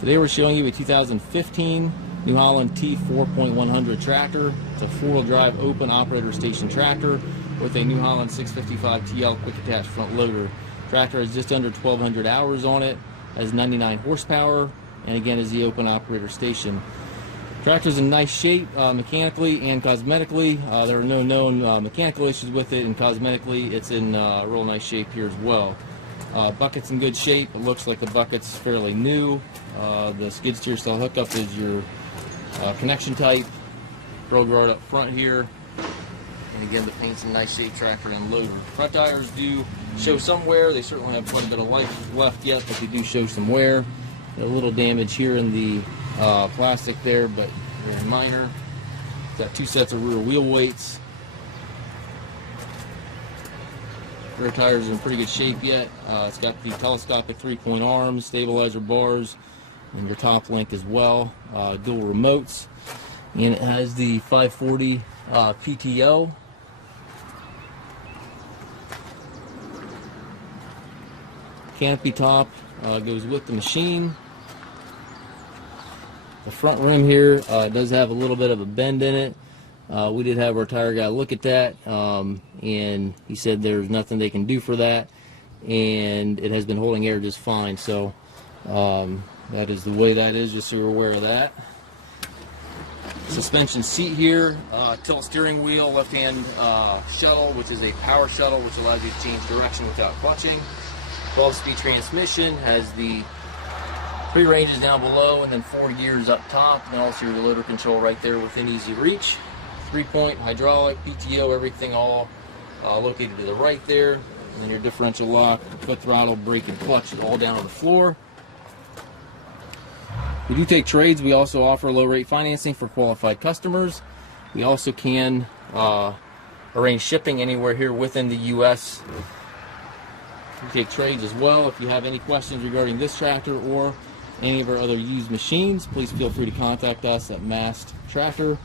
Today we're showing you a 2015 New Holland T4.100 tractor. It's a four-wheel drive open operator station tractor with a New Holland 655 TL quick attach front loader. Tractor has just under 1,200 hours on it, has 99 horsepower, and again is the open operator station. Tractor's in nice shape mechanically and cosmetically. There are no known mechanical issues with it, and cosmetically it's in real nice shape here as well. Bucket's in good shape. It looks like the bucket's fairly new. The skid steer style hookup is your connection type. Road guard up front here. And again, the paint's in nice shape, tractor and loader. Front tires do show some wear. They certainly have quite a bit of life left yet, but they do show some wear. A little damage here in the plastic there, but very minor. It's got two sets of rear wheel weights. Rear tires are in pretty good shape yet. It's got the telescopic 3-point arms, stabilizer bars, and your top link as well. Dual remotes, and it has the 540 PTO. Canopy top goes with the machine. The front rim here does have a little bit of a bend in it. We did have our tire guy look at that, and he said there's nothing they can do for that, and it has been holding air just fine. So that is the way that is, just so you're aware of that. Suspension seat here, tilt steering wheel, left-hand shuttle, which is a power shuttle, which allows you to change direction without clutching. 12-speed transmission, has the 3 ranges down below and then 4 gears up top, and also your loader control right there within easy reach. 3-point hydraulic, PTO, everything all located to the right there. And then your differential lock, foot throttle, brake, and clutch all down on the floor. We do take trades. We also offer low rate financing for qualified customers. We also can arrange shipping anywhere here within the U.S. We take trades as well. If you have any questions regarding this tractor or any of our other used machines, please feel free to contact us at maskedtractor.com.